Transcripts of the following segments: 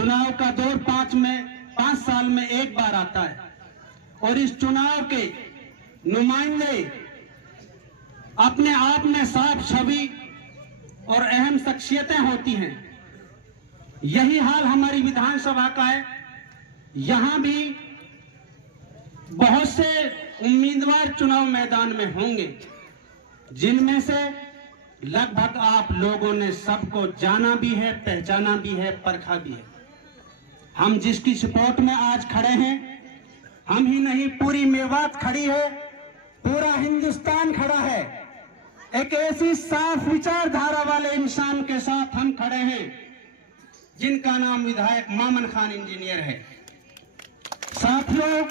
चुनाव का दौर 5 साल में एक बार आता है और इस चुनाव के नुमाइंदे अपने आप में साफ छवि और अहम शख्सियतें होती हैं। यही हाल हमारी विधानसभा का है। यहां भी बहुत से उम्मीदवार चुनाव मैदान में होंगे, जिनमें से लगभग आप लोगों ने सबको जाना भी है, पहचाना भी है, परखा भी है। हम जिसकी सपोर्ट में आज खड़े हैं, हम ही नहीं पूरी मेवात खड़ी है, पूरा हिंदुस्तान खड़ा है। एक ऐसी साफ विचारधारा वाले इंसान के साथ हम खड़े हैं जिनका नाम विधायक मामन खान इंजीनियर है। साथियों,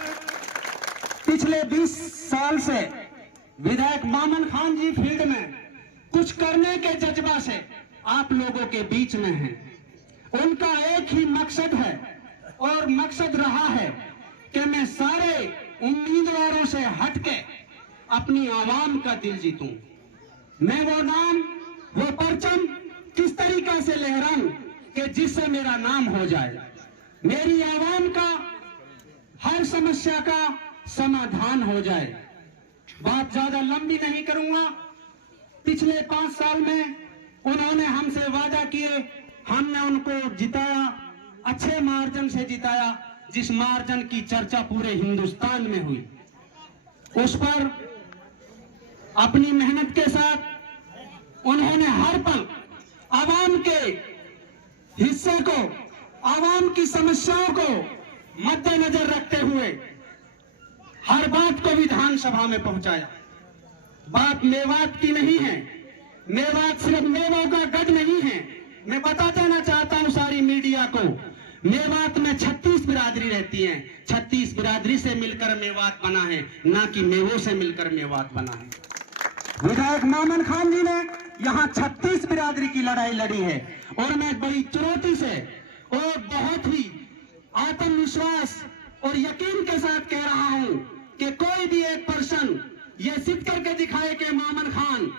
पिछले 20 साल से विधायक मामन खान जी फील्ड में कुछ करने के जज्बा से आप लोगों के बीच में हैं। उनका एक ही मकसद है और मकसद रहा है कि मैं सारे उम्मीदवारों से हटके अपनी आवाम का दिल जीतूं। मैं वो नाम, वो परचम किस तरीका से लहराऊं कि जिससे मेरा नाम हो जाए, मेरी आवाम का हर समस्या का समाधान हो जाए। बात ज्यादा लंबी नहीं करूंगा। पिछले 5 साल में उन्होंने हमसे वादा किए, हमने उनको जिताया, अच्छे मार्जिन से जिताया, जिस मार्जिन की चर्चा पूरे हिंदुस्तान में हुई। उस पर अपनी मेहनत के साथ उन्होंने हर पल आवाम के हिस्से को, आवाम की समस्याओं को मद्देनजर रखते हुए हर बात को विधानसभा में पहुंचाया। बात मेवात की नहीं है, मेवात सिर्फ मेवों का गढ़ नहीं है। मैं बता देना चाहता हूं सारी मीडिया को, मेवात में 36 बिरादरी रहती है। 36 बिरादरी से मिलकर मेवात बना है, ना कि मेवों से मिलकर मेवात बना है। विधायक मामन खान जी ने यहाँ 36 बिरादरी की लड़ाई लड़ी है और मैं बड़ी चुनौती से और बहुत ही आत्मविश्वास और यकीन के साथ कह रहा हूं कि कोई भी एक पर्सन ये सिद्ध करके दिखाए कि मामन खान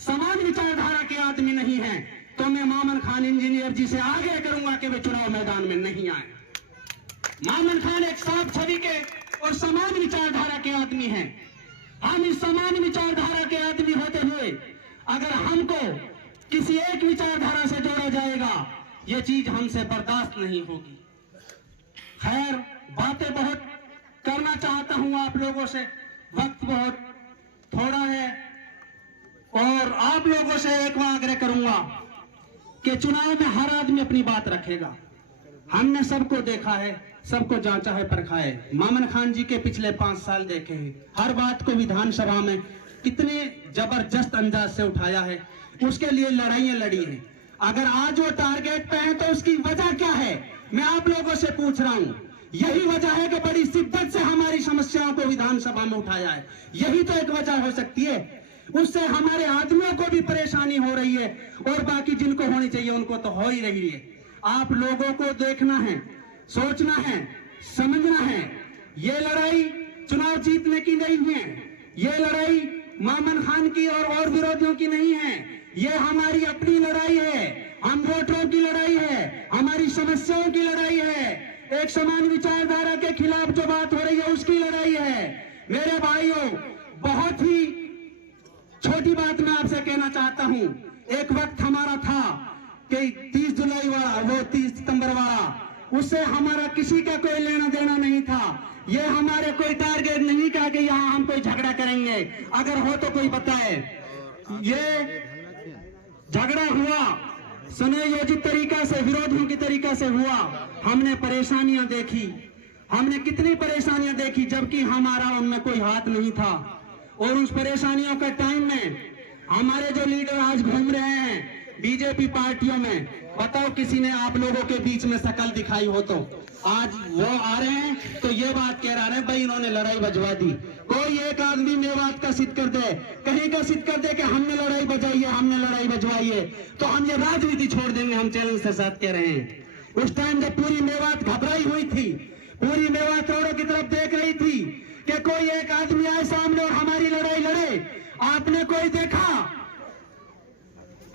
समान विचारधारा के आदमी नहीं है, तो मैं मामन खान इंजीनियर जी से आगे करूंगा कि वे चुनाव मैदान में नहीं आए। मामन खान एक साफ छवि के और समान विचारधारा के आदमी हैं। हम इस समान विचारधारा के आदमी होते हुए अगर हमको किसी एक विचारधारा से जोड़ा जाएगा, ये चीज हमसे बर्दाश्त नहीं होगी। खैर, बातें बहुत करना चाहता हूं आप लोगों से, वक्त बहुत थोड़ा है और आप लोगों से एक बार आग्रह करूंगा कि चुनाव में हर आदमी अपनी बात रखेगा। हमने सबको देखा है, सबको जांचा है, परखा है। मामन खान जी के पिछले 5 साल देखे हैं, हर बात को विधानसभा में कितने जबरदस्त अंदाज से उठाया है, उसके लिए लड़ाइयां लड़ी हैं। अगर आज वो टारगेट पे है तो उसकी वजह क्या है, मैं आप लोगों से पूछ रहा हूं। यही वजह है कि बड़ी शिद्दत से हमारी समस्याओं को विधानसभा में उठाया है। यही तो एक वजह हो सकती है। उससे हमारे आदमियों को भी परेशानी हो रही है और बाकी जिनको होनी चाहिए उनको तो हो ही रही है। आप लोगों को देखना है, सोचना है, समझना है। ये लड़ाई चुनाव जीतने की नहीं है, ये लड़ाई मामन खान की और विरोधियों की नहीं है। ये हमारी अपनी लड़ाई है, हम वोटरों की लड़ाई है, हमारी समस्याओं की लड़ाई है। एक समान विचारधारा के खिलाफ जो बात हो रही है उसकी लड़ाई है। मेरे भाइयों, बहुत ही छोटी बात मैं आपसे कहना चाहता हूं। एक वक्त हमारा था कि 30 जुलाई वाला, वो 30 सितंबर वाला, उससे हमारा किसी का कोई लेना देना नहीं था। ये हमारे कोई टारगेट नहीं था कि यहाँ हम कोई झगड़ा करेंगे। अगर हो तो कोई बताए। ये झगड़ा हुआ सुनियोजित तरीका से, विरोधियों की तरीका से हुआ। हमने परेशानियां देखी, हमने कितनी परेशानियां देखी, जबकि हमारा उनमें कोई हाथ नहीं था। और उस परेशानियों के टाइम में हमारे जो लीडर आज घूम रहे हैं बीजेपी पार्टियों में, बताओ किसी ने आप लोगों के बीच में शकल दिखाई हो? तो आज वो आ रहे हैं तो ये बात कह रहे हैं भाई इन्होंने लड़ाई बजवा दी। कोई एक आदमी मेवात का सिद्ध कर दे, कहीं का सिद्ध कर दे कि हमने लड़ाई बजाई है, हमने लड़ाई बजवाई है, तो हम ये राजनीति छोड़ देंगे। हम चैलेंज के साथ कह रहे हैं। उस टाइम जब पूरी मेवात घबराई हुई थी, पूरी मेवात रोडों की तरफ देख रही थी कि कोई एक आदमी आए सामने और हमारी लड़ाई लड़े, आपने कोई देखा?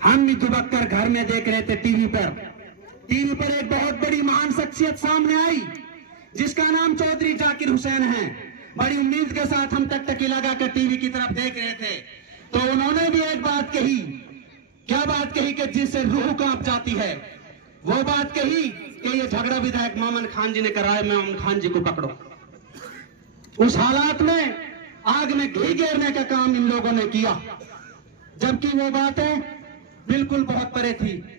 हम भी दुबक कर घर में देख रहे थे टीवी पर एक बहुत बड़ी महान शख्सियत सामने आई जिसका नाम चौधरी जाकिर हुसैन है। बड़ी उम्मीद के साथ हम टकटकी लगाकर टीवी की तरफ देख रहे थे, तो उन्होंने भी एक बात कही। क्या बात कही? कि जिससे रूह कांप जाती है। वो बात कही कि ये झगड़ा विधायक मोमिन खान जी ने कराया, मोमिन खान जी को पकड़ो। उस हालात में आग में घी घेरने का काम इन लोगों ने किया, जबकि वो बातें बिल्कुल बहुत परे थी।